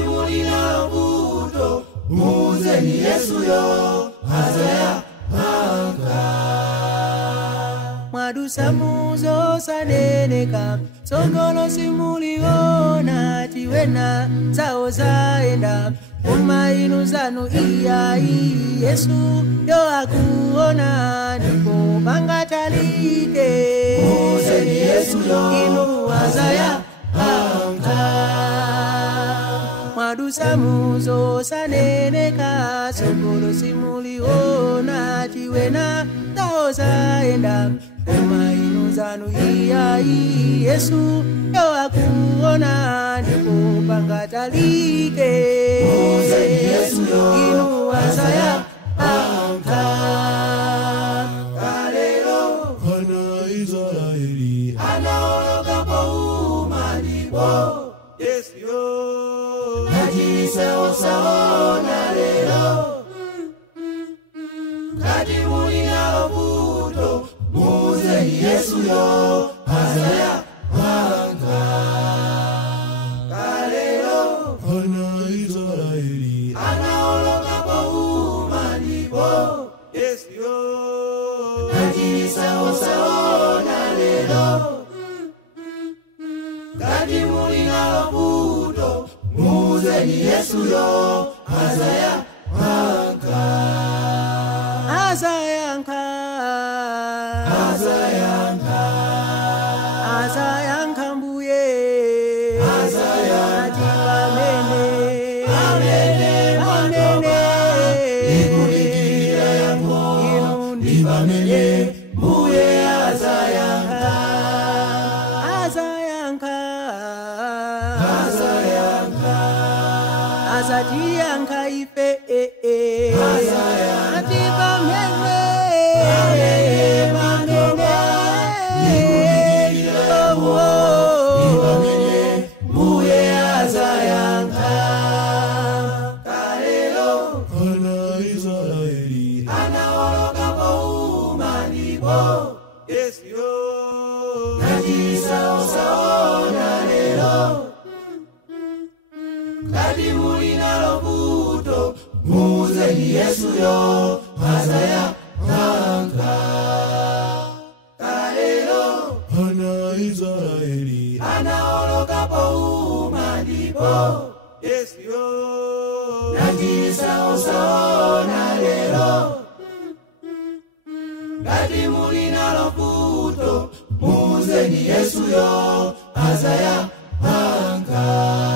mulina vuto muuzeni Yesu yo azaya hanga. Mwadusa muzo saneneka songolo simuliona tiwena zao zaenda umainu zanu iyai Yesu yo akuona nipo bangatalike muuzeni Yesu yo inu azaya hanga. Mwadusa muzo saneneka songolo simuliona tiwena zao zaenda umainu zanu iyai Yesu yo akuona nipo bangatalike muuzeni Yesu yo inu azaya hanga. Kalelo Hana Israeli anaoloka po umalipo Yesu yo najise osaona lelo kati mulina vuto muuzeni Yesu yo azaya hanga. Kalelo Hana Israeli anaoloka po umalipo Yesu yo najise osaona lelo kati mulina vuto muuzeni Yesu yo azaya hanga. Azayanka Azayanga Azayanka mbuye Azayanga amene Ikulikira yango Ibamene mbuye Azayanka Azayanga Azatiyanka ife Azayanga Atibamene mbuye Azayanka. Kalelo Hana Israeli anaoloka po umalipo Yesu yo najisa osaona lelo kati mulina vuto muuzeni Yesu yo azaya hanga. Kalelo Hana Israeli anaoloka po umalipo Yesu yo najisa osaona lelo kati mulina vuto muuzeni Yesu yo azaya hanga.